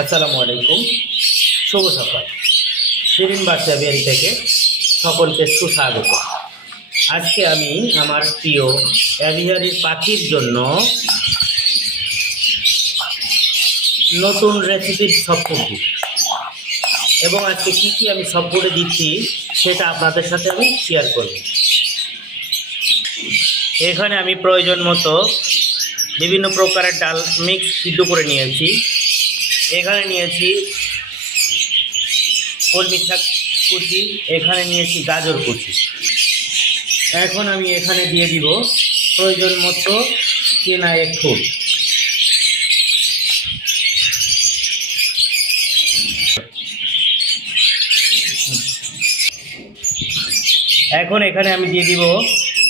আসসালামু আলাইকুম, শুভ সকাল। শিরিন বার্ডস অ্যাভিয়ারি থেকে সকলকে সুস্বাগত। আজকে আমি আমার প্রিয় অ্যাভিয়ারির পাখির জন্য নতুন রেসিপির সফট দিই এবং আজকে কী কী আমি সফটে দিচ্ছি সেটা আপনাদের সাথে আমি শেয়ার করব। এখানে আমি প্রয়োজন মতো বিভিন্ন প্রকারের ডাল মিক্স সিদ্ধ করে নিয়েছি। এখানে নিয়েছি কলমি শাক কুচি, এখানে নিয়েছি গাজর কুচি। এখন আমি এখানে দিয়ে দিব প্রয়োজন মতো চেনা এক ফুল। এখন এখানে আমি দিয়ে দিব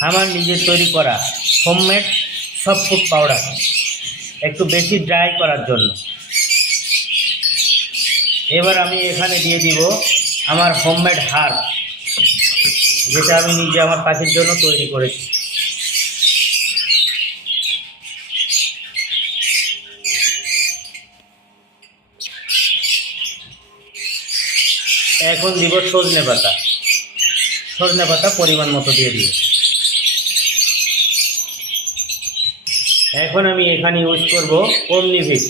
আমার নিজের তৈরি করা হোমমেড সফট ফুড পাউডার, একটু বেশি ড্রাই করার জন্য। এবার আমি এখানে দিয়ে দিব আমার হোমমেড হার্ব, যেটা আমি নিজে আমার পাখির জন্য তৈরি করেছি। এখন দিব সজনে পাতা পরিমাণ মতো দিয়ে দিব। এখন আমি এখানে ইউজ করব অমনিভিট,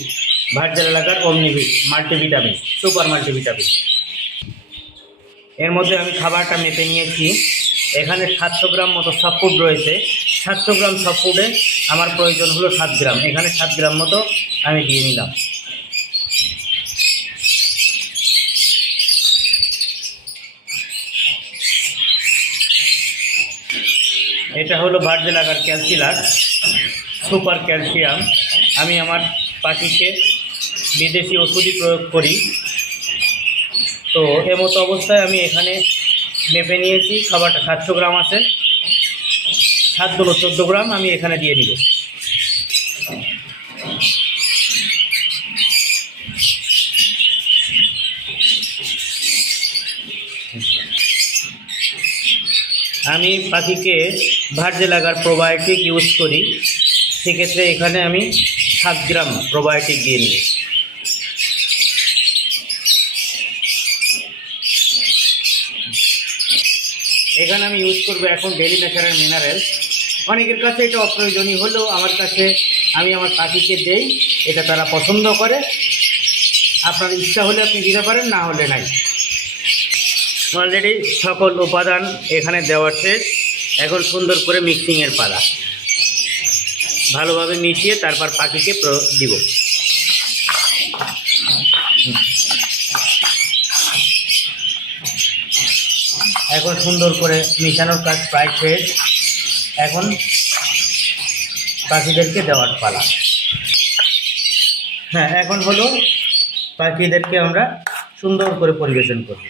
ভার্জিন এলাকার অমনিভিট মাল্টিভিটামিন, সুপার মাল্টিভিটামিন। এর মধ্যে আমি খাবারটা মেপে নিয়েছি। এখানে 700 গ্রাম মতো সফট রয়েছে। 700 গ্রাম সফটে আমার প্রয়োজন হলো 7 গ্রাম। এখানে 7 গ্রাম মতো আমি দিয়ে নিলাম। এটা হলো ভার্জিন এলাকার ক্যালসিলার সুপার ক্যালসিয়াম। আমি আমার পাখিকে বিদেশি ওষুধই প্রয়োগ করি। তো এমতো অবস্থায় আমি এখানে মেপে নিয়েছি। খাবারটা 700 গ্রাম আছে, 7 গুলো 14 গ্রাম আমি এখানে দিয়ে নিব। আমি পাখিকে ভার্জিন এলাকার প্রোবায়োটিক ইউজ করি, সেক্ষেত্রে এখানে আমি 7 গ্রাম প্রোবায়োটিক দিয়ে নিই। এখানে আমি ইউজ করবো এখন ডেলি ন্যাচারাল মিনারেল। অনেকের কাছে এটা অপ্রয়োজনীয় হলেও আমার কাছে আমি আমার পাখিকে দেই, এটা তারা পছন্দ করে। আপনার ইচ্ছা হলে আপনি দিতে পারেন, না হলে নাই। অলরেডি সকল উপাদান এখানে দেওয়ার শেষ। এখন সুন্দর করে মিক্সিংয়ের পালা। ভালোভাবে মিশিয়ে তারপর পাখিকে দিব। এখন সুন্দর করে মিশানোর কাজ প্রায় শেষ। এখন পাখিদেরকে দেওয়ার পালা। হ্যাঁ, এখন হলো পাখিদেরকে আমরা সুন্দর করে পরিবেশন করব।